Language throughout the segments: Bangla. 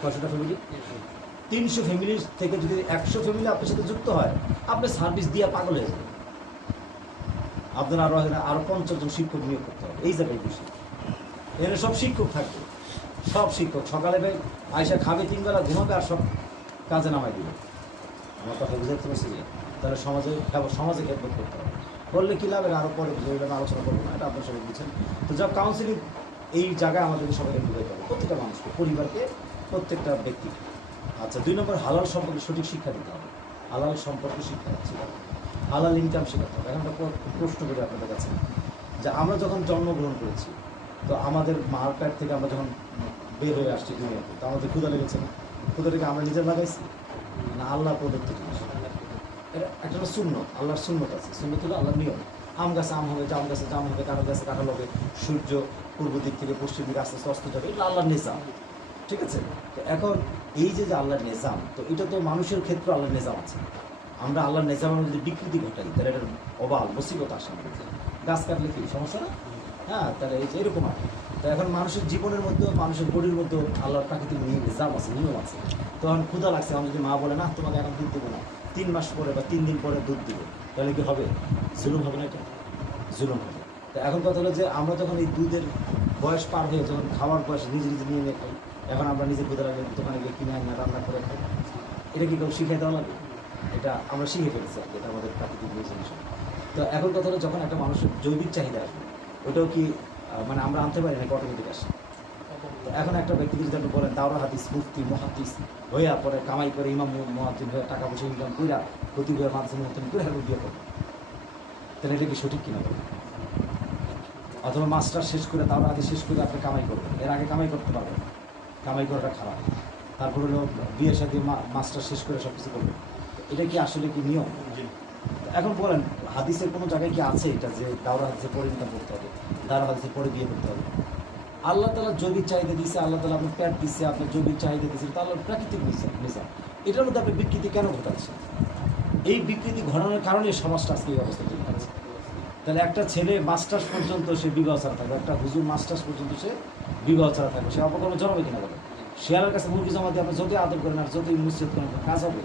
কয়শোটা ফ্যামিলি? 300 ফ্যামিলি থেকে যদি 100 ফ্যামিলি আপনার সাথে যুক্ত হয়, আপনি সার্ভিস দিয়ে পাগল হয়ে যাবেন। আপনার আরো 50 জন শিক্ষক নিয়োগ করতে হবে এই জায়গায় বসে। এখানে সব শিক্ষক থাকবে, সব শিক্ষক সকালে আয়সা খাবে, 3 বেলা ঘুমাবে, আর সব কাজে নামাই দিবে। আমার কথা বুঝাতে পারছি যে তাহলে সমাজে খেদমত করতে হবে। করলে কী লাভ, আরও পরে আলোচনা করবো না, এটা আপনার সবাই বুঝছেন। তো যা কাউন্সিলিং এই জায়গায় আমাদেরকে সবাইকে বুঝাইতে হবে, প্রত্যেকটা মানুষকে, পরিবারকে, প্রত্যেকটা ব্যক্তিকে। আচ্ছা, 2 নম্বর, হালাল সম্পর্কে সঠিক শিক্ষা দিতে হবে। হালাল সম্পর্কে শিক্ষা শেখাতে হবে, হালাল ইনকাম শেখাতে হবে। এখন একটা প্রশ্ন করি আপনাদের কাছে, যে আমরা যখন জন্মগ্রহণ করেছি, তো আমাদের মার পেট থেকে আমরা যখন বের হয়ে আসছি দুনিয়াতে, তো আমাদের ক্ষুধা লেগেছে না? ক্ষুধাটাকে আমরা নিজের লাগাইছি না আল্লাহ প্রদত্ত জিনিস? এটা একটা সুন্নত, আল্লাহর সুন্নত আছে। সুন্নত হলো আল্লাহর নিয়ম। আম গাছে আম হবে, জাম গাছে জাম হবে, কাঁঠাল গাছে কাঁঠাল হবে, সূর্য পূর্ব দিক থেকে পশ্চিম দিকে আস্তে আস্তে অস্ত যাবে, এটা আল্লাহর নিজাম। ঠিক আছে? তো এখন এই যে আল্লাহর নিজাম, তো এটা তো মানুষের ক্ষেত্রে আল্লাহর নিজাম আছে। আমরা আল্লাহর নিজামের যদি বিকৃতি ঘটাই, তাহলে এটার অবাল মুসিবত আসে আমাদের। গাছ কাটলে কি সমস্যা না? হ্যাঁ, তাহলে এই যে এরকম আর। তো এখন মানুষের জীবনের মধ্যে, মানুষের বডির মধ্যে আল্লাহর প্রাকৃতিক নিজাম আছে, নিয়ম আছে। তখন ক্ষুধা লাগছে, আমি যদি মা বলে না তোমাকে এখন দুধ দেবো না, 3 মাস পরে বা 3 দিন পরে দুধ দিবে, তাহলে কি হবে? জুলুম হবে না? এটা জুলুম হবে। তো এখন কথা হলো যে আমরা যখন এই দুধের বয়স পার হয়ে যখন খাওয়ার বয়স নিজে নিজে নিয়ে নিয়ে খাই, এখন আমরা নিজে ক্ষুধা লাগে দোকানে গিয়ে কিনে আনি না, রান্না করে খাই। এটা কি কেউ শিখিয়ে দেওয়া লাগে? এটা আমরা শিখে ফেলছি আর কি, এটা আমাদের প্রাকৃতিক জিনিস। তো এখন কথা হলো যখন একটা মানুষের জৈবিক চাহিদা আসবে, ওটাও কি মানে আমরা আনতে পারি না, অটোমেটিক আসে। তো এখন একটা ব্যক্তিকে যদি আপনি বলেন দাওরা হাদিস, মুফতি, মহাদিস হইয়া পরে কামাই করে ইমাম মুয়াজ্জিন হয়ে টাকা পয়সা ইনকাম কইরা প্রতি বইয়ের মাধ্যমে মতন করে এখন বিয়ে করবে, তাহলে এটা কি সঠিক কিনা বলবেন? অথবা মাস্টার শেষ করে দাওরা হাদিস শেষ করে আপনি কামাই করবেন, এর আগে কামাই করতে পারবেন, কামাই করাটা খারাপ। তারপরে হলো বিয়ের সাথে মাস্টার শেষ করে সব কিছু করবেন, এটা কি আসলে কি নিয়ম? এখন বলেন হাদিসের কোনো জায়গায় কি আছে এটা যে দাওরা হাদিসে পরে ইনকাম করতে হবে, দাওরা হাদিসে পরে বিয়ে করতে হবে? আল্লাহ তালা জৈবিক চাহিদা দিচ্ছে, আল্লাহ তালা আপনার প্যাট দিচ্ছে, আপনার জৈবিক চাহিদা দিচ্ছে, তা আল্লাহর প্রাকৃতিক নিজাম। এটার মধ্যে আপনি বিকৃতি কেন ঘটাচ্ছেন? এই বিকৃতি ঘটানোর কারণে সমাজটা আজকে এই অবস্থা তৈরি হচ্ছে। তাহলে একটা ছেলে মাস্টার্স পর্যন্ত সে বিবাহ ছাড়া থাকবে, একটা হুজুর মাস্টার্স পর্যন্ত সে বিবাহ ছাড়া থাকবে, সে অপকর্মে জড়াবে কিনা বলে? শেয়ারের কাছে মুরগি জমা দিয়ে আপনি যতই আদর করেন আর যতই মুসিদ করেন, কাজ হবে?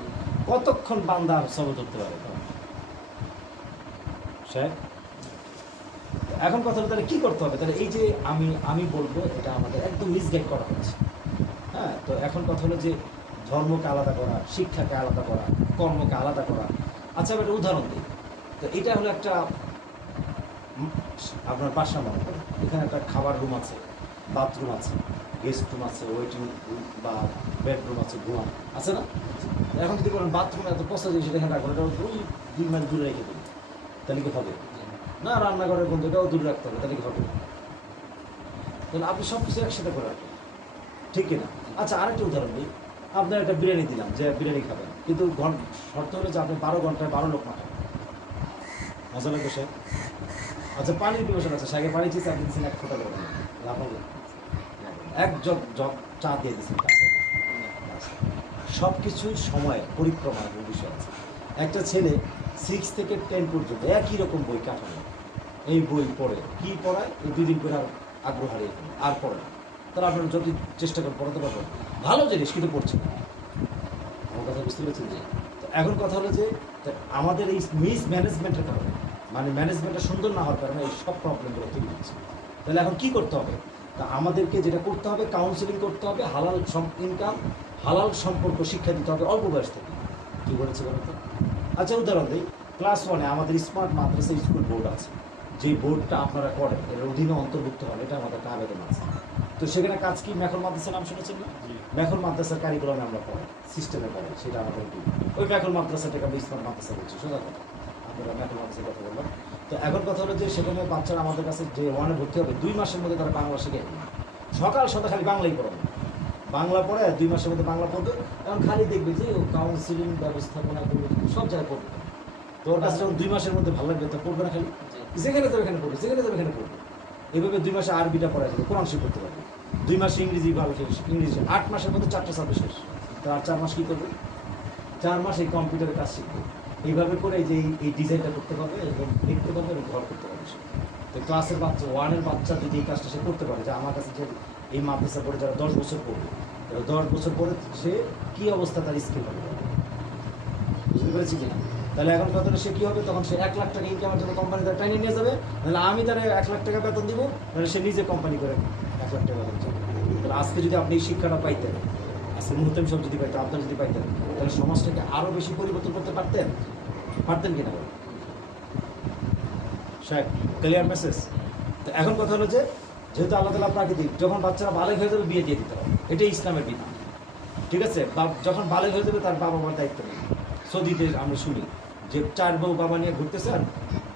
কতক্ষণ বান্দা সবে ধরতে পারে সে? এখন কথা হলো তাহলে কী করতে হবে? তাহলে এই যে আমি বলবো এটা আমাদের একদম মিসগাইড করা হচ্ছে। হ্যাঁ, তো এখন কথা হলো যে ধর্মকে আলাদা করা, শিক্ষাকে আলাদা করা, কর্মকে আলাদা করা। আচ্ছা, আমি একটা উদাহরণ দিই। তো এটা হলো একটা আপনার বাসা মনে করেন, এখানে একটা খাবার রুম আছে, বাথরুম আছে, গেস্ট রুম আছে, ওয়েটিং রুম বা বেডরুম আছে, ঘুমান আছে না? এখন যদি বলেন বাথরুমে এত পচা জিনিস এখানে রাখবেন, এটা ওই 2 মাইল দূরে রেখে দেবেন, তাহলে কি হবে? না, রান্নাঘরের বন্ধু এটাও দূরে রাখতে হবে, তাহলে কি হবে? তাহলে আপনি সব কিছু একসাথে করে রাখবেন, ঠিক কিনা? আচ্ছা, আরেকটা উদাহরণ দিই। আপনার একটা বিরিয়ানি দিলাম যে বিরিয়ানি খাবেন, কিন্তু শর্ত হলো যে আপনি 12 ঘন্টায় 12 লোক না খাবেন। মজা লাগবে সে? আচ্ছা, পানির বিবেচনা আছে, সাইকে পানি চেয়েছে, আপনি দিচ্ছেন 1 ফোঁটা করে, আপনাকে 1 জগ চা দিয়ে দিচ্ছেন। সব কিছুই সময় পরিক্রমার বিষয় আছে। একটা ছেলে 6 থেকে 10 পর্যন্ত একই রকম বই কাঠানো, এই বই পড়ে কি পড়ায়, এই 2 দিন করে আর আগ্রহ হারিয়ে ফেলে, আর পড়ে না। তাহলে আপনারা যদি চেষ্টা করেন পড়াতে পারবেন, ভালো জিনিস, কিন্তু পড়ছে না। আমার কথা বুঝতে পেরেছেন? যে তো এখন কথা হলো যে আমাদের এই মিসম্যানেজমেন্টের কারণে, মানে ম্যানেজমেন্টটা সুন্দর না হওয়ার কারণে এই সব প্রবলেমগুলো তৈরি হচ্ছে। তাহলে এখন কী করতে হবে? তা আমাদেরকে যেটা করতে হবে, কাউন্সিলিং করতে হবে, হালাল ইনকাম, হালাল সম্পর্ক শিক্ষা দিতে হবে অল্প বয়স থেকে। কী বলেছে বলেন তো? আচ্ছা, উদাহরণ দিই। ক্লাস 1-এ আমাদের স্মার্ট মাদ্রাসা স্কুল বোর্ড আছে, যেই বোর্ডটা আপনারা করেন এর অধীনে অন্তর্ভুক্ত হন, এটা আমাদের একটা আবেদন আছে। তো সেখানে কাজ কি? মেখল মাদ্রাসার নাম শুনেছেন না? মেখল মাদ্রাসার কারিকুলামে আমরা পড়াই, সিস্টেমে পড়াই, সেটা আমাদের ওই মেখল মাদ্রাসাটাকে আমরা স্মার্ট মাদ্রাসা বলছি, সোজা কথা। আমরা মেখল মাদ্রাসার কথা বললাম। তো এখন কথা হলো যে সেখানে বাচ্চারা আমাদের কাছে যে 1-এ ভর্তি হবে, 2 মাসের মধ্যে তারা বাংলা শিখে সকাল সন্ধ্যা খালি বাংলাই পড়াবে, বাংলা পড়ে 2 মাসের মধ্যে বাংলা পড়বে। এখন খালি দেখবে যে কাউন্সিলিং ব্যবস্থাপনা করবে, সব জায়গায় পড়বে। তোর কাছে যখন 2 মাসের মধ্যে ভালো লাগবে, তো পড়বে না? খালি যেখানে তো এখানে পড়বে, যেখানে তো এখানে পড়বে। এইভাবে 2 মাসে আরবিটা পড়া যাবে, কোরআন শিখ করতে পারবে। 2 মাসে ইংরেজি ভালো শেষ, ইংরেজি 8 মাসের মধ্যে 4টা সাবজেক্ট শেষ। তো আর 4 মাস কী করবে? 4 মাস এই কম্পিউটারের কাজ শিখবে। এইভাবে করে যে এই ডিজাইনটা করতে পারবে এবং লিখতে পারবে এবং ঘর করতে পারবে। তো ক্লাসের বাচ্চা 1-এর বাচ্চা যদি এই কাজটা সে করতে পারে, যে আমার কাছে যে এই মাদ্রাসা পড়ে যারা 10 বছর পড়বে, তারা 10 বছর পরে সে কী অবস্থা তার স্কিল হবে, বুঝতে পেরেছি কিনা? তাহলে এখন কত সে কী হবে, তখন সে 1 লাখ টাকা ইনকামের জন্য কোম্পানি তার ট্রেনিং নিয়ে যাবে, তাহলে আমি তার 1 লাখ টাকা বেতন দিব, তাহলে সে নিজে কোম্পানি করে 1 লাখ টাকা বেতন চাবে। তাহলে আজকে যদি আপনি এই শিক্ষাটা পাইতেন, আজকে মুহূর্তে সব যদি পাইতেন, আপনারা যদি পাইতেন, তাহলে সমাজটাকে আরও বেশি পরিবর্তন করতে পারতেন কিনা? সাহেব, ক্লিয়ার মেসেজ? তো এখন কথা হলো যে যেহেতু আল্লাহ তাআলা প্রাকৃতিক, যখন বাচ্চারা বালেগ হয়ে যাবে বিয়ে দিয়ে দিতে হবে, এটাই ইসলামের বিধান, ঠিক আছে? যখন বালেগ হয়ে যাবে তার বাবা মার দায়িত্ব নেই। সৌদিতে আমরা শুনি যে 4 বউ বাবা নিয়ে ঘুরতেছে, আর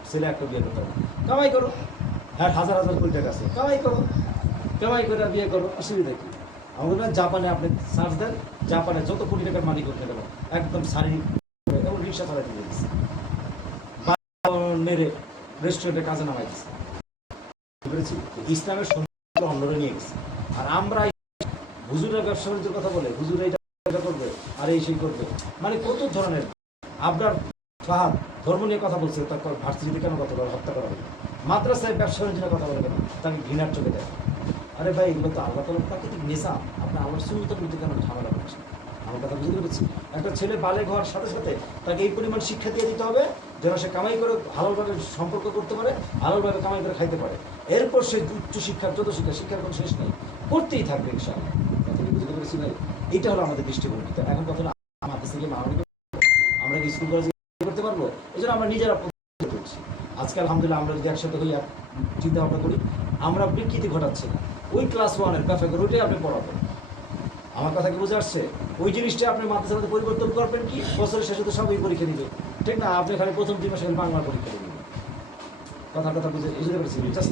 ছেলে একটা বিয়ে করতে হবে, কামাই করো, হ্যাঁ 1000 কোটি টাকা আছে, কামাই করে বিয়ে করো, অসুবিধা কি? আমাদের জাপানে আপনি সার্চ দেন, জাপানে যত কোটি টাকার মালিক করতে গেল একদম শারীরিক এবং রিক্সা চালাতে দিয়েছে, মেরে রেস্টুরেন্টে কাজে নামাই দিচ্ছে। ইসলামের সৌন্দর্য অন্যরা নিয়ে গেছে, আর আমরা হুজুরের ব্যবসা বাণিজ্যের কথা বলে হুজুর এইটা করবে আর এই সেই করবে, মানে কত ধরনের। আপনার ফাহাদ ধর্ম নিয়ে কথা বলছে, তার ভার্সিটিতে কেন কথা বলে হত্যা করা হবে, মাদ্রাসায় ব্যবসা বাণিজ্যের কথা বলে কেন, তাকে ঘৃণার চোখে দেয়। আরে ভাই, এগুলো তো আল্লাহ তাআলার প্রাকৃতিক নিজাম, আপনার আল্লাহর সুন্নতের মধ্যে কেন ঝামেলা করছে? আমার কথা বুঝতে পেরেছি? একটা ছেলে বালেগ হওয়ার সাথে সাথে তাকে এই পরিমাণ শিক্ষা দিয়ে দিতে হবে যেন সে কামাই করে ভালোভাবে সম্পর্ক করতে পারে, ভালোভাবে কামাই করে খাইতে পারে। এরপর সে উচ্চ শিক্ষার যত শিক্ষার কোনো শেষ নেই, করতেই থাকবে ইনশাআল্লাহ। কথা কি বুঝতে পেরেছি ভাই? এইটা হলো আমাদের দৃষ্টিভঙ্গি। তো এখন কথা হলো আমাদের থেকে আমরা কি স্কুল কলেজে করতে পারবো? এই জন্য আমরা নিজেরা করছি। আজকে আলহামদুলিল্লাহ আমরা যদি একসাথে হই, চিন্তা ভাবনা করি, আমরা বিকৃতি ঘটাচ্ছি না। ওই ক্লাস 1-এর ব্যাপারে ওইটাই আপনি পড়াবেন। আমার কথা কি বুঝে আসছে? ওই জিনিসটা আপনি মাদ্রাসার মধ্যে পরিবর্তন করবেন কি, বছরের শেষে তো সবই পরীক্ষা দিবে, ঠিক না? আপনি খালি প্রথম 2 মাসে বাংলা পরীক্ষা দিবেন। কথা বুঝতে পেরেছি? জাস্ট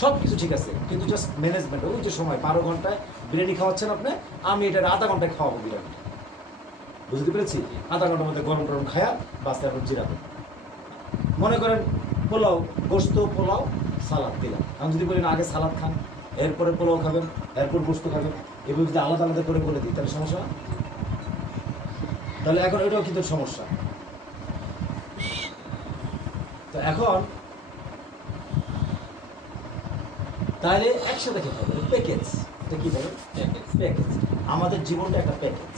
সব কিছু ঠিক আছে, কিন্তু জাস্ট ম্যানেজমেন্ট, ওই যে সময় 12 ঘন্টায় বিরিয়ানি খাওয়াচ্ছেন আপনি, আমি এটা আধা ঘন্টায় খাওয়াবো বিরিয়ানি, বুঝতে পেরেছি? আধা ঘন্টার মধ্যে গরম গরম খায়া বাস্তে এখন জিরাবেন। মনে করেন পোলাও, গোস্ত পোলাও সালাদ দিলাম, আমি যদি বলি না আগে সালাদ খান, এরপরে পোলাও খাবেন, এরপর গোস্ত খাবেন, এভাবে যদি আলাদা আলাদা করে বলে দিই, তাহলে সমস্যা? তাহলে এখন এটাও কিন্তু সমস্যা। তো এখন তাহলে একসাথে খেতে হবে, প্যাকেজ। এটা কি বলে? প্যাকেজ। আমাদের জীবনটা একটা প্যাকেজ,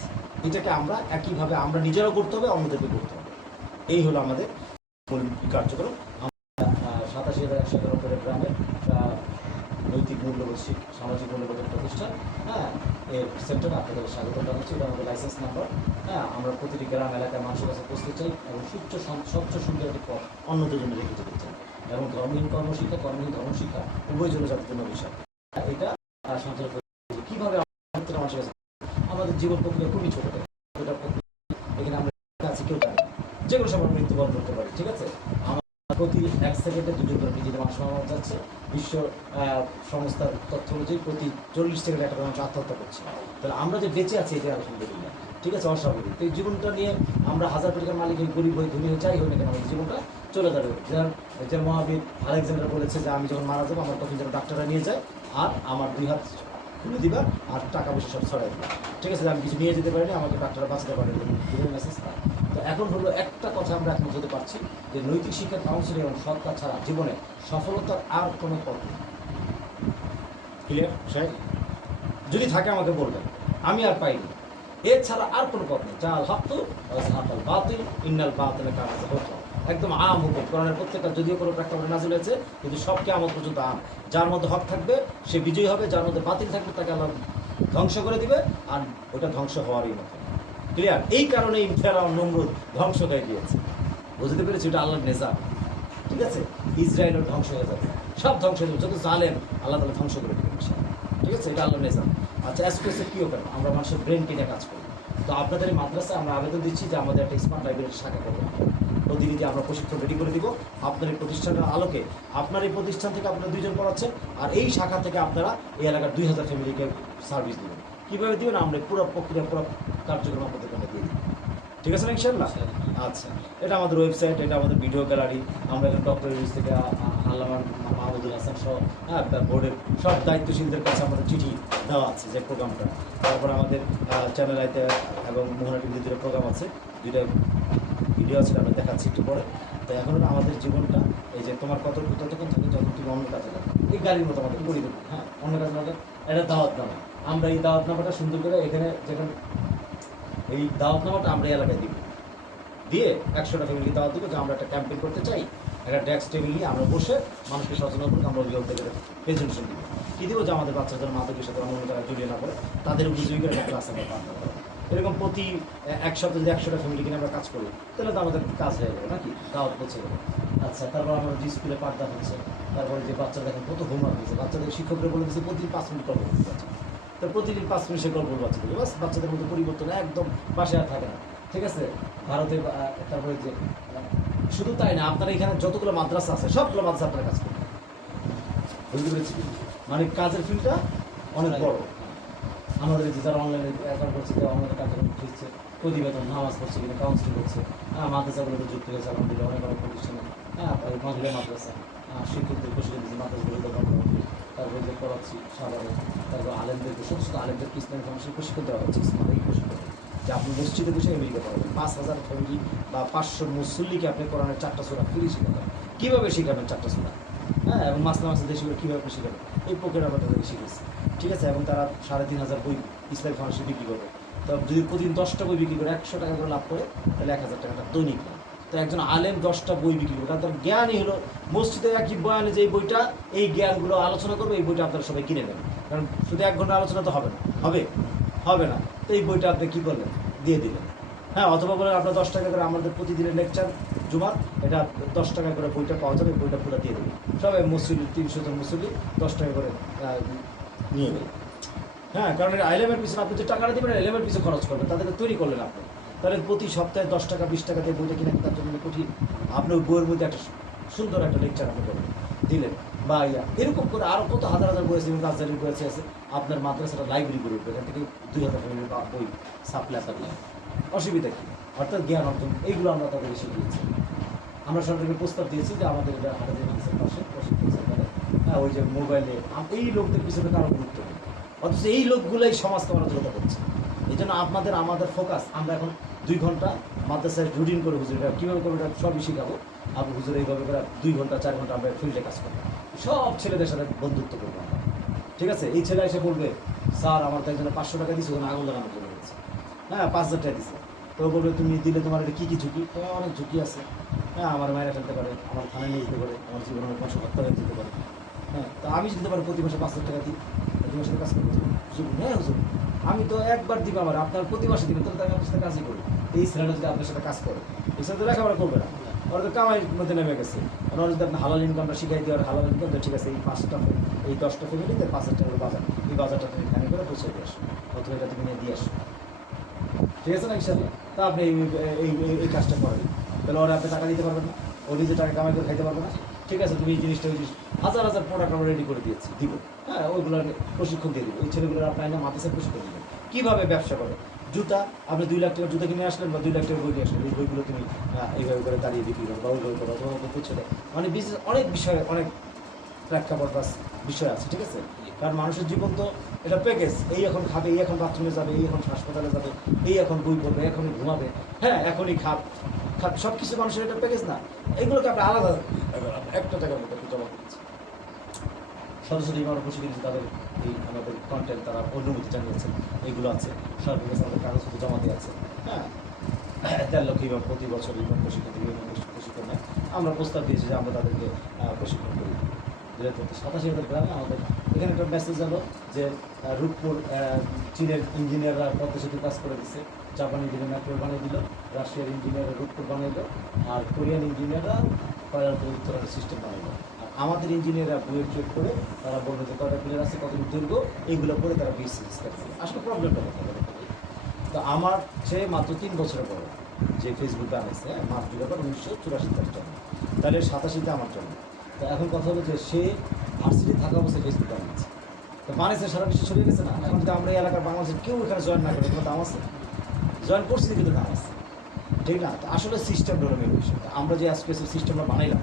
এটাকে আমরা একইভাবে আমরা নিজেরাও করতে হবে, অন্যদেরকে করতে হবে। এই হলো আমাদের কার্যক্রম। 87,111 গ্রামের নৈতিক মূল্যবোধ সামাজিক মূল্যবোধের প্রতিষ্ঠান, হ্যাঁ, এর সেন্টারে আপনাদের স্বাগত জানাচ্ছি। এটা আমাদের লাইসেন্স নাম্বার। হ্যাঁ, আমরা প্রতিটি গ্রাম এলাকায় মানুষের কাছে পৌঁছতে চাই এবং স্বচ্ছ সুন্দর একটি পথ অন্যদের জন্য রেখে যেতে চাই, এবং ধর্মহীন কর্মশিক্ষা, কর্মহীন ধর্মশিক্ষা উভয় জন্য যাদের জন্য বিষয়। এটা সঞ্চালন কীভাবে মানুষের কাছে আমাদের জীবন প্রক্রিয়া খুবই ছোট, এখানে আমরা কাছে কেউ জানি না, যে কোনো সময় মৃত্যুবরণ করতে পারি, ঠিক আছে? প্রতি 1 সেকেন্ডে 2 জন নিজেদের মানুষ মারা যাচ্ছে। বিশ্ব সংস্থার তথ্য অনুযায়ী প্রতি 40 সেকেন্ডে একটা মানুষ আত্মহত্যা করছে। তাহলে আমরা যে বেঁচে আছি এটা আলহামদুলিল্লাহ, ঠিক আছে? অস্বাভাবিক। তো এই জীবনটা নিয়ে আমরা 1000 কোটি টাকার মালিক হই, গরিব হই, ধনী হই, যাই হই না কেন, আমাদের জীবনটা চলে যাবে। যে মহাবীর আলেকজান্ডার বলেছে যে আমি যখন মারা যাবো আমার তখন যেন ডাক্তাররা নিয়ে যায় আর আমার 2 হাত খুলে দিবা আর টাকা পয়সা সব ছড়াই দিবা, ঠিক আছে? আমি কিছু নিয়ে যেতে পারিনি, আমাকে ডাক্তাররা বাঁচাতে পারেনি, মেসেজ না। তো এখন হলো একটা কথা আমরা এখন বলতে পারছি যে নৈতিক শিক্ষা, কাউন্সিলিং এবং সৎ কাজ ছাড়া জীবনে সফলতার আর কোনো পথ নেই। ক্লিয়ার সাহেব? যদি থাকে আমাকে বলবেন, আমি আর পাইনি, এছাড়া আর কোনো পথ নেই। জাল হাক্তু ওয়াসাহাকাল বাতিল ইন্নাল বাতিলা কানা যাহুকা। একদম আম হুকুম, কোরআনের প্রত্যেকটা যদিও কোনো প্রেক্ষাপটে নাযিল হয়েছে, কিন্তু সব কিয়ামত পর্যন্ত আম। যার মধ্যে হক থাকবে সে বিজয়ী হবে, যার মধ্যে বাতিল থাকবে তাকে আল্লাহ ধ্বংস করে দিবে, আর ওটা ধ্বংস হওয়ারই মতো। ক্লিয়ার? এই কারণেই ফেরাউন নমরুদ ধ্বংস হয়ে গিয়েছে, বুঝতে পেরেছি? এটা আল্লাহর নিজাম, ঠিক আছে? ইসরায়েলও ধ্বংস হয়ে যাবে, সব ধ্বংস হয়ে যাবে, যত জালেম আল্লাহ তাআলা ধ্বংস করে দেবেন, ঠিক আছে? এটা আল্লাহর নিজাম। আচ্ছা, এসপিএসে কীও কেন আমরা মানুষের ব্রেন কিনে কাজ করি। তো আপনাদের এই মাদ্রাসায় আমরা আবেদন দিচ্ছি যে আমাদের একটা স্মার্ট লাইব্রেরির শাখা করবেন। প্রতিনিধি আমরা প্রশিক্ষণ রেডি করে দিব আপনার এই প্রতিষ্ঠানের আলোকে। আপনার এই প্রতিষ্ঠান থেকে আপনারা 2 জন পড়াচ্ছেন, আর এই শাখা থেকে আপনারা এই এলাকার 2000 ফ্যামিলিকে সার্ভিস দেবেন। কীভাবে দেবেন? আমরা পুরো প্রক্রিয়া, পুরো কার্যক্রম আপনাদের দিয়ে দিই, ঠিক আছে না ইনশাআল্লাহ? আচ্ছা, এটা আমাদের ওয়েবসাইট, এটা আমাদের ভিডিও গ্যালারি। আমরা এখানে ডক্টর ইউনুস থেকে আল্লামা মাহমুদুল হাসান সহ বোর্ডের সব দায়িত্বশীলদের কাছে আমাদের চিঠি দেওয়া আছে যে প্রোগ্রামটা। তারপর আমাদের চ্যানেল আইতে এবং মোহনা টিভিতে 2টা প্রোগ্রাম আছে, 2টা ভিডিও আছে, আমরা দেখাচ্ছি একটু পরে। তো এখন হলো আমাদের জীবনটা এই যে তোমার ততক্ষণ থাকে যখন তুমি অন্য কাজে লাগো, এই গাড়ির মতো আমাদের পরিবেশ, হ্যাঁ অন্য কাজে লাগে। এটা দাওয়াতনামা, আমরা এই দাওয়াতনামাটা সুন্দর করে এখানে যেখানে এই দাওয়াতনামাটা আমরা এই এলাকায় দিব, দিয়ে 100টা ফ্যামিলি দাওয়াত দিব যে আমরা একটা ক্যাম্পেইন করতে চাই, একটা ডেস্ক টেবিল নিয়ে আমরা বসে মানুষকে সচেতন করবো, আমরা অভিভাবকদের প্রেজেন্টেশন দিব, কী দিব যে আমাদের বাচ্চাদের মাদকের সাথে অন্য তারা জড়িয়ে না পড়ে, তাদের বুঝিয়ে করে একটা ক্লাস আমরা পাঠাতে পারবো। এরকম প্রতি এক সপ্তাহে যদি 100টা ফ্যামিলি কিনে আমরা কাজ করি, তাহলে তো আমাদের কাজ হয়ে যাবে নাকি, দাওয়াত পৌঁছে যাবে। আচ্ছা, তারপর আমরা যে স্কুলে পাঠদান হচ্ছে, তারপরে যে বাচ্চারা দেখেন কত হোমওয়ার্ক দিচ্ছে, বাচ্চাদের শিক্ষকরা বলে দিচ্ছে প্রতিদিন 5 মিনিট গল্প করতে পারছে, তো প্রতিদিন 5 মিনিট সে গল্প বাচ্চাদের, বাস বাচ্চাদের মধ্যে পরিবর্তন একদম বাসায় আর থাকে না, ঠিক আছে। ভারতে তারপরে যে শুধু তাই না, আপনারা এখানে যতগুলো মাদ্রাসা আছে সবগুলো মাদ্রাসা আপনারা কাজ করবেন, বুঝতে পেরেছি, মানে কাজের ফিল্ডটা অনেক বড়। আমাদের যে যারা অনলাইনে অ্যাকাউন্ট করছে, কেউ আমাদের কার্যক্রম শিখছে, প্রতিবেদন নামাজ পড়ছে কিনা, কাউন্সিলিং করছে, মাদ্রাসাগুলোতে যুক্ত হয়েছে আলহামদুলিল্লাহ, অনেক অনেক প্রতিষ্ঠানে, মহিলা মাদ্রাসা, শিক্ষকদের প্রশিক্ষণ দিচ্ছে মাদ্রাসাগুলোতে, তারপরে যে করাচ্ছি সাভারে, তারপর আলেমদেরকে ছোটো ছোটো আলেমদেরকে ইসলামী ফাউন্ডেশন প্রশিক্ষণ দেওয়া হচ্ছে, ইসলামিক প্রশিক্ষণ, যে আপনি মসজিদে বসে আমেরিকা পড়াবেন, 5000 ফ্যামিলি বা 500 মুসল্লিকে আপনি কোরআনের 4টা সূরা ফ্রি শেখাবেন, কীভাবে শেখাবেন 4টা সূরা, হ্যাঁ, এবং মাসলা দেশগুলো কীভাবে শেখাবেন, এই প্রক্রিয়া আমরা তাদেরকে শিখেছি, ঠিক আছে। এবং তারা 3500 বই ইসলামী ফাউন্ডেশন বিক্রি করবে, তো যদি প্রতিদিন 10টা বই বিক্রি করে 100 টাকা করে লাভ করে, তাহলে 1000 টাকাটা দৈনিক লাভ। তো একজন আলেম 10টা বই বিক্রি করবে, তার জ্ঞানই হলো মসজিদে একই বয়ানে যে বইটা, এই জ্ঞানগুলো আলোচনা করবে, এই বইটা আপনারা সবাই কিনে নেবেন, কারণ শুধু 1 ঘন্টা আলোচনা তো হবে না, হবে না, তো এই বইটা আপনি কী করলেন, দিয়ে দিলেন, হ্যাঁ। অথবা বলেন আপনার 10 টাকা করে আমাদের প্রতিদিনের লেকচার জুমার, এটা 10 টাকা করে বইটা পাওয়া যাবে, বইটা পুরো দিয়ে দেবে, সবাই মুসল্লি 300 জন মুসল্লি 10 টাকা করে নিয়ে গেল, হ্যাঁ। কারণ আইলেমের পিছনে আপনি যে টাকাটা দেবেন, আইলেমের পিছনে খরচ করবেন, তাদেরকে তৈরি করলেন আপনি, তাহলে প্রতি সপ্তাহে 10 টাকা 20 টাকা দিয়ে বইটা কিনে তার জন্য কঠিন, আপনি ওই বইয়ের মধ্যে একটা সুন্দর একটা লেকচার আপনি করবেন, দিলেন, বা এরকম করে আরও কত হাজার হাজার বই আছে, রাজধানীর বই আছে, আপনার মাদ্রাসাটা লাইব্রেরি করে উঠবে, এখান থেকে 2000 ফ্যামিলির বই সাপ্লাই আপনার, অসুবিধা কী, অর্থাৎ জ্ঞান অর্জন, এইগুলো আমরা তাদেরকে শিখিয়েছি। আমরা সরকারকে প্রস্তাব দিয়েছি যে আমাদের হাটাজারি মাদ্রাসার পাশে প্রশিক্ষণ সেন্টারে, হ্যাঁ, ওই যে মোবাইলে এই লোকদের পিছনে কারো গুরুত্ব নেই, অথচ এই লোকগুলোই সমাজকে অরাজকতা করছে। এই জন্য আমাদের ফোকাস, আমরা এখন 2 ঘন্টা মাদ্রাসায় রুটিন করে হুজুর কীভাবে করবো এটা সবই শিখাবো, আপনি হুজুর এইভাবে করে 2 ঘন্টা 4 ঘন্টা আমরা ফিল্ডে কাজ করবো, সব ছেলেদের সাথে বন্ধুত্ব করবো আমরা, ঠিক আছে। এই ছেলে এসে বলবে, স্যার আমার তো একজনে 500 টাকা দিচ্ছে, ওখানে আগুন লাগানোর জন্য দিচ্ছে, হ্যাঁ 5000 টাকা দিচ্ছে, তো বলবে তুমি দিলে তোমার এটা কী কী ঝুঁকি, অনেক ঝুঁকি আছে, হ্যাঁ, আমার মায়েরা ফেলতে পারে, আমার থানায় নিয়ে যেতে পারে, আমার জীবনে অনেক মাসে হত্যা হয়ে যেতে পারে, হ্যাঁ, তো আমি যদি পারি প্রতি মাসে 5000 টাকা দিই, প্রতি মাসে কাজ করতে হুজুর, হ্যাঁ হুজুর আমি তো একবার দিব, আমার আপনার প্রতি মাসে দিবেন, তাহলে আমি আপনার সাথে কাজই করি। এই ছেলেটা যদি আপনার সাথে কাজ করে, এই সাথে লেখাপড়া করবে না, ওরা তো কামাইয়ের মধ্যে নেমে গেছে, ওরা যদি আপনি হালাল ইনকামটা শিখাই দিয়ে, আর হালাল ইনকাম তো ঠিক আছে, এই 10টা ফ্যামিলিতে 5000 টাকার বাজার, এই বাজারটা তুমি খানি করে পৌঁছে দিয়ে আসো, অথবা এটা তুমি নিয়ে দিয়ে আসো, ঠিক আছে না ইনশাল্লাহ। তা আপনি এই কাজটা করেন, তাহলে ওরা আপনি টাকা দিতে পারবেন না, ও নিজে টাকা কামাই করে খাইতে পারবে না, ঠিক আছে। তুমি এই জিনিসটা হাজার হাজার প্রোডাক্ট আমরা রেডি করে দিয়েছি, দিব, হ্যাঁ, ওইগুলো প্রশিক্ষণ দিয়ে দিব, ওই ছেলেগুলোর আপনার না মাদ্রাসায় প্রশিক্ষণ দিবেন কীভাবে ব্যবসা করে। জুতা আপনি 2 লাখ টাকার জুতা কিনে আসলেন, বা 2 লাখ টাকার বই নিয়ে আসলেন, এই বইগুলো তুমি এইভাবে করে দাঁড়িয়ে বিক্রি করো, বা ওইভাবে করো, তোমার ছেলে মানে বিশেষ অনেক বিষয়ে অনেক প্রেক্ষাপট বিষয় আছে, ঠিক আছে। কারণ মানুষের জীবন তো এটা প্যাকেজ, এই এখন খাবে, এই এখন বাথরুমে যাবে, এই এখন হাসপাতালে যাবে, এই এখন বই পড়বে, এখনই ঘুমাবে, হ্যাঁ, এখনই খাপ সব কিছু মানুষের এটা প্যাকেজ না, এইগুলোকে আপনি আলাদা একটা টাকার মধ্যে জমা করছি। সদস্যদের আমরা প্রশিক্ষণ দিচ্ছি, তাদের এই আমাদের কন্টেন্ট তারা অনুমতি জানিয়েছেন, এইগুলো আছে, সরকারের কাছে আমাদের কাগজপত্র জমা দিয়ে আছে, হ্যাঁ। 13 লক্ষ ইমাম প্রতি বছর ইমাম প্রশিক্ষণ দিবে, প্রশিক্ষণ নেয়, আমরা প্রস্তাব দিয়েছি যে আমরা তাদেরকে প্রশিক্ষণ করি। 87,000 গ্রামে আমাদের এখানে একটা মেসেজ হলো যে রূপপুর চীনের ইঞ্জিনিয়াররা পদ্মা সেতু কাজ করে দিচ্ছে, জাপান ইঞ্জিনিয়ার মেট্রো বানিয়ে দিল, রাশিয়ার ইঞ্জিনিয়াররা রূপপুর বানাইল, আর কোরিয়ান ইঞ্জিনিয়াররা কয়লার উত্তরার সিস্টেম বানাইল, আর আমাদের ইঞ্জিনিয়াররা বইয়ের চেক করে তারা বললো যে কয়টা প্লেয়ার আছে, কতদিন দৈর্ঘ্য, এইগুলো করে তারা বিএসসি করছে। আসলে প্রবলেমটা কথা বলে, তো আমার সে মাত্র 3 বছরের বড়, যে ফেসবুক বানাইছে, হ্যাঁ, মাত্র 1984 তার জন্য, তাহলে 87-তে আমার জন্য। তো এখন কথা হলো যে সে ভার্সিটি থাকা অবস্থায় ফেসবুক বানিয়েছে, তো বানিয়েছে সারা বিশ্বে ছড়িয়ে গেছে না। এখন যদি আমরা এই এলাকার বাংলাদেশের কেউ এখানে জয়েন না করে, কোনো দাম আছে? জয়েন করছি কিন্তু দাম আছে, ঠিক না? তো আসলে সিস্টেম হলো মেন বিষয়। আমরা যে এসপিএসের সিস্টেমটা বানাইলাম,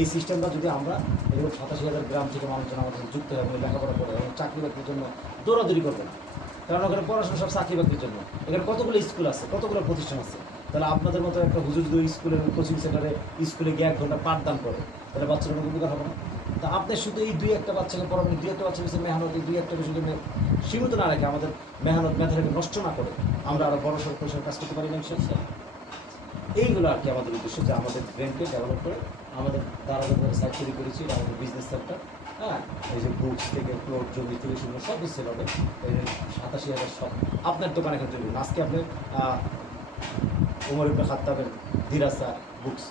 এই সিস্টেমটা যদি আমরা এরকম 87,000 গ্রাম থেকে মানুষজন আমাদের যুক্ত হয় এবং লেখাপড়া করে এবং চাকরি বাকরির জন্য দৌড়াদৌড়ি করবে না, কারণ ওখানে পড়াশোনা সব চাকরি বাকরির জন্য। এখানে কতগুলো স্কুল আছে, কতগুলো প্রতিষ্ঠান আছে, তাহলে আপনাদের মতো একটা হুজুর যদি স্কুলের কোচিং সেন্টারে স্কুলে গিয়ে 1 ঘন্টা পাঠদান করে, তাহলে বাচ্চারা কোনো উপকার হবে না? তা আপনি শুধু এই 2-1টা বাচ্চাকে পড়াবেন, 2-1টা বাচ্চা বিষয়ে মেহনত, এই 2-1টা বিষয়কে সীমিত না রেখে, আমাদের মেহনত মেধাটাকে নষ্ট না করে আমরা আরও বড় সড় পরিসরে কাজ করতে পারি না ইনশাআল্লাহ। এইগুলো আর কি আমাদের উদ্দেশ্য, যে আমাদের ব্রেনকে ডেভেলপ করে আমাদের দ্বারা সাইট তৈরি করেছি, আমাদের বিজনেস সেক্টর। হ্যাঁ, এই যে বুকস থেকে প্লট, জমি থেকে শুরু সব সেল হবে। এই যে 87,000 সব আপনার দোকানে এখানে তৈরি। আজকে আপনি উমর ইবনে খাত্তাবের দিরাসা বুকস,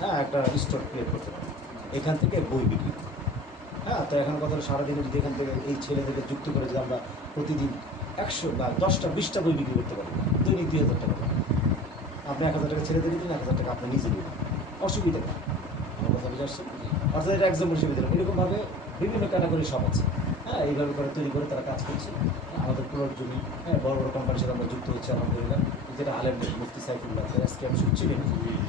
হ্যাঁ, একটা স্টোর ক্রিয়েট করতে পারেন, এখান থেকে বই বিক্রি করি। হ্যাঁ, তো এখন কথা হলো সারাদিনে যদি এখান থেকে এই ছেলেদেরকে যুক্ত করে যদি আমরা প্রতিদিন 100 বা 10টা 20টা বই বিক্রি করতে পারি, দৈনিক 2,000 টাকা পাবেন। আপনি 1,000 টাকা ছেড়ে দিয়ে দিন, 1,000 টাকা আপনি নিজে দিবেন, অসুবিধা নেই। আমার কথা বুঝে আসছে? অর্থাৎ এটা এক্সাম্পল হিসেবে দিলাম। এরকমভাবে বিভিন্ন ক্যাটাগরি সব আছে। হ্যাঁ, এইভাবে করে তৈরি করে তারা কাজ করছে। আমাদের প্লট জমি, হ্যাঁ, বড় বড় কোম্পানির সাথে আমরা যুক্ত হচ্ছি আলহামদুলিল্লাহ। যেটা আলেমদের মুফতি সাইফুল্লাহ স্ক্যাম শুজ ছিলেন,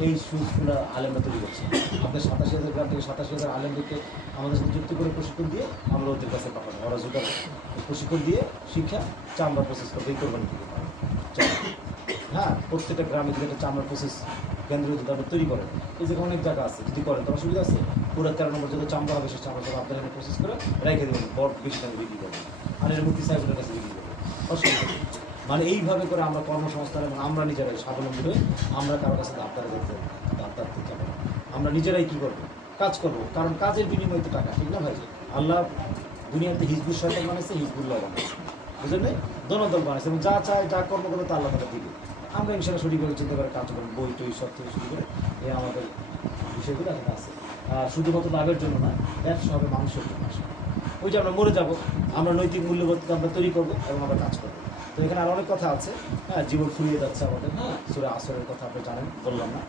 এই শুজগুলো আলেমরা তৈরি করছে। আপনার 87,000 গ্রাম থেকে 87,000 আলেমদেরকে আমাদের সাথে যুক্ত করে প্রশিক্ষণ দিয়ে আমরা ওদের কাছে পাঠাবো। ওরা জোগাড় প্রশিক্ষণ দিয়ে শিক্ষা চামড়া প্রসেস করবে, এই কোরবানি থেকে। হ্যাঁ, প্রত্যেকটা গ্রামে যদি একটা চামড়া প্রসেস কেন্দ্র যদি আপনি তৈরি করেন, এই যে অনেক জায়গা আছে, যদি করেন তো অসুবিধা আছে। পুরো 13 নম্বর যত চামড়া হবে সেই চামড়া আপনার এখানে প্রসেস করে রেখে দেবেন, বড় বেশি দামে বিক্রি করবেন, আর এর মুক্তি সাহেবের কাছে বিক্রি করবেন, অসুবিধা নেই। মানে এইভাবে করে আমরা কর্মসংস্থান এবং আমরা নিজেরাই স্বাবলম্বী হয়ে আমরা কারোর কাছে দাপ্তারে যেতে যাবো না। আমরা নিজেরাই কী করবো, কাজ করবো, কারণ কাজের বিনিময়ে তো টাকা, ঠিক না ভাই? আল্লাহ দুনিয়াতে হিজবুর শয়তান বানাইছে, হিজবুল্লাহ বানাইছে, বুঝলেন? দল বানাইছে, এবং যা চায় যা কর্ম করবে তা আল্লাহ তারা দিবে। আমরা ইনশাল্লাহ সঠিকভাবে চিন্তা করে কাজ করবো, বই টই সব থেকে শুরু করে এই আমাদের বিষয়গুলো এখানে আছে। শুধুমাত্র লাভের জন্য না, ব্যবসা হবে মানুষের জন্য আসবে। ওই যে আমরা মরে যাবো, আমরা নৈতিক মূল্যবোধকে আমরা তৈরি করবো এবং আমরা কাজ করবো। তো এখানে আরও অনেক কথা আছে। হ্যাঁ, জীবন ফুরিয়ে যাচ্ছে আমাদের। হ্যাঁ, সূরা আসরের কথা আপনি জানেন, বললাম না,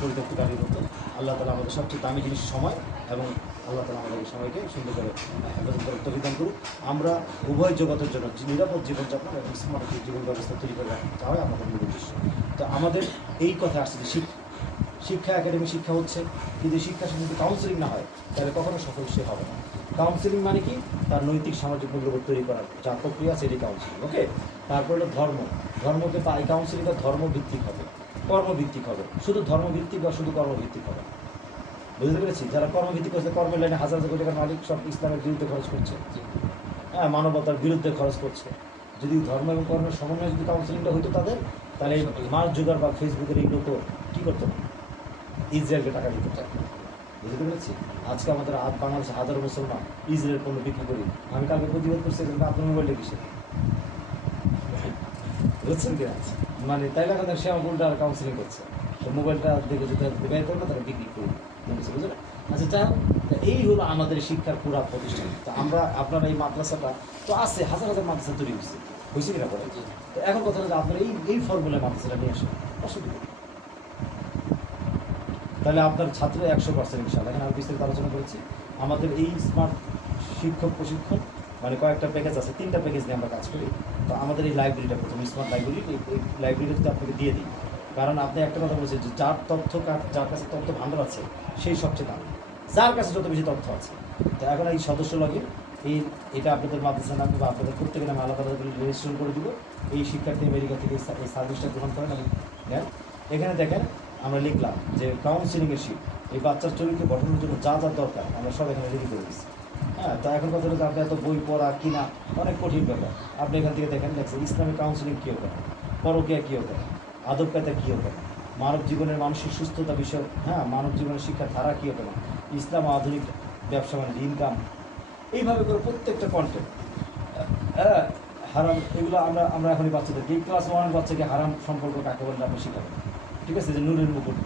পরিত্যক্তকারীর মতো। আল্লাহ তালা আমাদের সবচেয়ে দামি জিনিস সময়, এবং আল্লাহ তালা আমাদের এই সময়কে সুন্দর করে হেফাজত করে তৌফিক করুন। আমরা উভয় জগতের জন্য নিরাপদ জীবনযাপন এবং স্মার্ট জীবন ব্যবস্থা তৈরি করে রাখতে হয় আমাদের মূল উদ্দেশ্য। তো আমাদের এই কথা আসছে যে শিক্ষা একাডেমি শিক্ষা হচ্ছে, কিন্তু শিক্ষার সাথে যদি কাউন্সেলিং না হয় তাহলে কখনো সফল সে হবে না। কাউন্সেলিং মানে কি? তার নৈতিক সামাজিক মূল্যবোধ তৈরি করার যা প্রক্রিয়া সেটি কাউন্সেলিং। ওকে, তারপর হলো ধর্মকে এই কাউন্সেলিংটা ধর্মভিত্তিক হবে, কর্মভিত্তিক হবে। শুধু ধর্মভিত্তিক বা শুধু কর্মভিত্তিক হবে, বুঝতে পেরেছি? যারা কর্মভিত্তিক করছে, কর্মের লাইনে হাজার হাজার কোটি টাকার মালিক, সব ইসলামের বিরুদ্ধে খরচ করছে, হ্যাঁ, মানবতার বিরুদ্ধে খরচ করছে। যদি ধর্ম এবং কর্মের সমন্বয়ে যদি কাউন্সেলিংটা হইতো তাদের, তাহলে মার্ক জুগার বা ফেসবুকের এইগুলো তো কী করতো না, ইসরায়েলকে টাকা দিতে চায়। বুঝতে পেরেছি? আজকে আমাদের বাংলাদেশে হাজারো মুসলমান ইসরায়েল পণ্য বিক্রি করি। আমি কালকে প্রতিবাদ করছি, আপনার মোবাইলটা কিসে, বুঝছেন কিনা? মানে তাই না, সে আমার উল্টা কাউন্সিলিং করছে, তো মোবাইলটা দেখে যদি ব্যয় করবে তারা বিক্রি করি, বুঝলেন? আচ্ছা, যাই হোক, এই হলো আমাদের শিক্ষার পুরা প্রতিষ্ঠান। তো আমরা আপনার এই মাদ্রাসাটা তো আছে, হাজার হাজার মাদ্রাসা তৈরি হয়েছে কিনা পরে। তো এখন কথা হচ্ছে আপনার এই ফর্মুলায় মাদ্রাসাটা নিয়ে আসেন, অসুবিধা। তাহলে আপনার ছাত্র 100% ইনশাআল্লাহ। এখানে আমি বিস্তারিত আলোচনা করেছি। আমাদের এই স্মার্ট শিক্ষক প্রশিক্ষণ মানে কয়েকটা প্যাকেজ আছে, 3টা প্যাকেজ নিয়ে আমরা কাজ করি। তো আমাদের এই লাইব্রেরিটা প্রথম স্মার্ট লাইব্রেরি, এই লাইব্রেরিটা যদি আপনাকে দিয়ে দিই, কারণ আপনি একটা কথা বলছেন যে যার কাছে তথ্য ভাণ্ডার আছে সেই সবচেয়ে দামি, যার কাছে যত বেশি তথ্য আছে। তো এখন এই সদস্য লগে এটা আপনাদের মাদ্রাসা নামে বা আপনাদের প্রত্যেকের নামে আলাদা আলাদা রেজিস্ট্রেশন করে দিব। এই শিক্ষার্থী আমেরিকা থেকে এই সার্ভিসটা গ্রহণ করেন এবং নেন। এখানে দেখেন আমরা লিখলাম যে কাউন্সিলিংয়ের শিট, এই বাচ্চার চরিত্র গঠনের জন্য যা যা দরকার আমরা সব এখানে রেডি করে দিচ্ছি। হ্যাঁ, তা এখন কথা হচ্ছে আপনি এত বই পড়া কিনা অনেক কঠিন ব্যাপার। আপনি এখান থেকে দেখেন দেখছেন ইসলামিক কাউন্সিলিং কী হতে হয়, পরকীয়া কী হতে হয়, আদব কায়দা কী হতে হয়, মানব জীবনের মানসিক সুস্থতা বিষয়, হ্যাঁ, মানব জীবনের শিক্ষার ধারা কী হতে হয়, ইসলাম আধুনিক ব্যবসা বাণিজ্য ইনকাম, এইভাবে করে প্রত্যেকটা কন্টেন্ট, হ্যাঁ, হারাম, এগুলো আমরা এখনই বাচ্চাদেরকে এই ক্লাস 1 বাচ্চাকে হারাম সম্পর্ক কাকে বলে আপনি শেখাবেন। ঠিক আছে? যে নূরের মুকুট,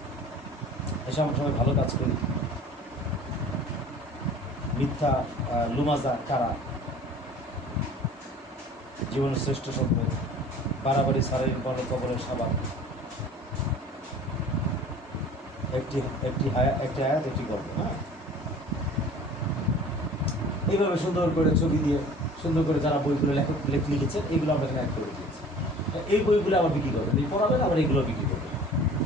এসব আমরা সবাই ভালো কাজ করি। মিথ্যা, লুমাজা কারা, জীবনের শ্রেষ্ঠ স্বপ্ন, বাড়াবাড়ি সারাইন বলে কবরের সাবান, একটি আয়াত একটি গল্প। হ্যাঁ, এইভাবে সুন্দর করে ছবি দিয়ে সুন্দর করে যারা বইগুলো লিখেছে এইগুলো আমরা এখানে অ্যাড করে দিয়েছি। এই বইগুলো আবার বিক্রি করবেন, এই পড়াবেন, আবার এইগুলো বিক্রি করবেন।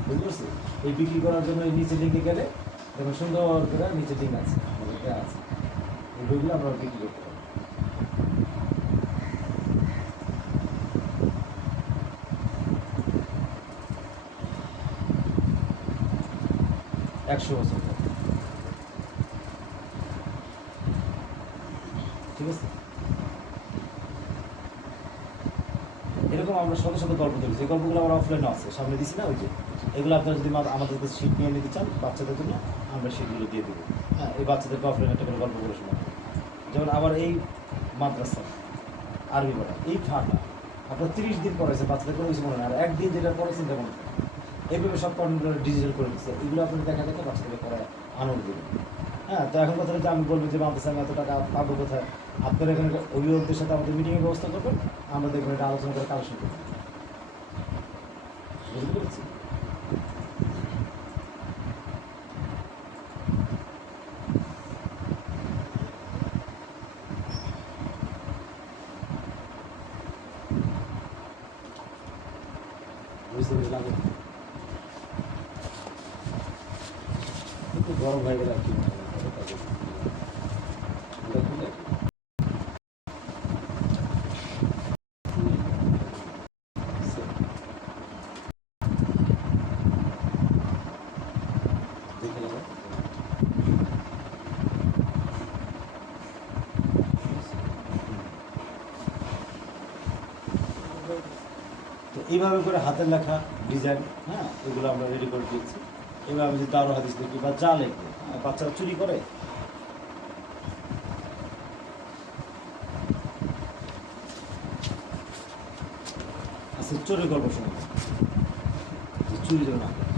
বুঝতে পারছি? এই বিক্রি করার জন্য এই নিচে লিঙ্কে গেলে দেখুন সুন্দর করে নিচে লিঙ্ক আছে, আছে, এই বইগুলো আমরা বিক্রি করতে পারবো। 100 বছর পর। ঠিক আছে, এরকম আমরা শত শত গল্প দেখেছি। এই গল্পগুলো আমার অফলাইনে আছে, সামনে দিছি না ওই যে। এগুলো আপনারা যদি আমাদের কাছে শিট নিয়ে নিতে চান বাচ্চাদের জন্য, আমরা শিটগুলো দিয়ে দেবো। হ্যাঁ, এই বাচ্চাদেরকে অফলাইনে একটা করে গল্প করে শোনাবো। যেমন আবার এই মাদ্রাসা আরবি পড়া, এই ঠান্ডা আপনার 30 দিন পড়াইছে, বাচ্চাদের কোনো কিছু মনে হয় আর একদিন যেটা পড়াইছেন তেমন। এইভাবে সব কন্টেন্টগুলো ডিজিটাল করে দিচ্ছে। এগুলো আপনাদের দেখা দেখে বাচ্চাদেরকে পড়ায় আনন্দ দেবে। হ্যাঁ, তো এখন কথা হচ্ছে আমি বলবো যে মাদ্রাসা আমি এত টাকা পাবো কোথায়। আপনারা এখানে অভিভাবকদের সাথে আমাদের মিটিংয়ের ব্যবস্থা করবেন, আমরা দেখবেন এটা আলোচনা করে কালেকশন করবেন। বুঝতে পেরেছি? বুঝতে পেরেছিলাম। একটু গরম হয়ে গেলে আর কি দেখে নেবো। তো এইভাবে করে হাতের লেখা ডিজাইন, হ্যাঁ, এগুলো আমরা রেডি করে দিচ্ছি। এভাবে যদি দারো হাদিস লিখি বা যা লিখবে, বাচ্চারা চুরি করে। আচ্ছা, চোরের গল্প শোনা, চুরি যেন না করে।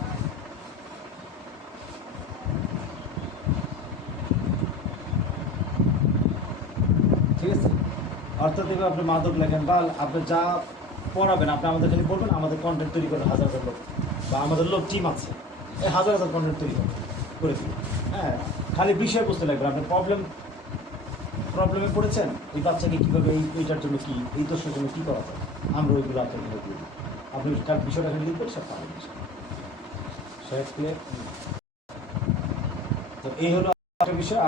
ঠিক আছে, অর্থাৎ এবার আপনি মাদক লেখেন বা আপনি যা পড়াবেন, আপনি আমাদের খালি বলবেন, আমাদের কন্টেন্ট তৈরি করে হাজার হাজার লোক বা আমাদের লোক টিম আছে, এই হাজার হাজার কন্টেন্ট তৈরি করে দিই। হ্যাঁ, খালি বিষয়বস্তু লাগবে। আপনি প্রবলেমে পড়েছেন, এই বাচ্চাকে কীভাবে এইটার জন্য কী, এই দোষের জন্য কী করা যায়, আমরা ওইগুলো আপনাকে দিয়ে দিই। আপনি বিষয়টা খালি লিখবেন, সব পাবেন। তো এই হলো একটা বিষয়।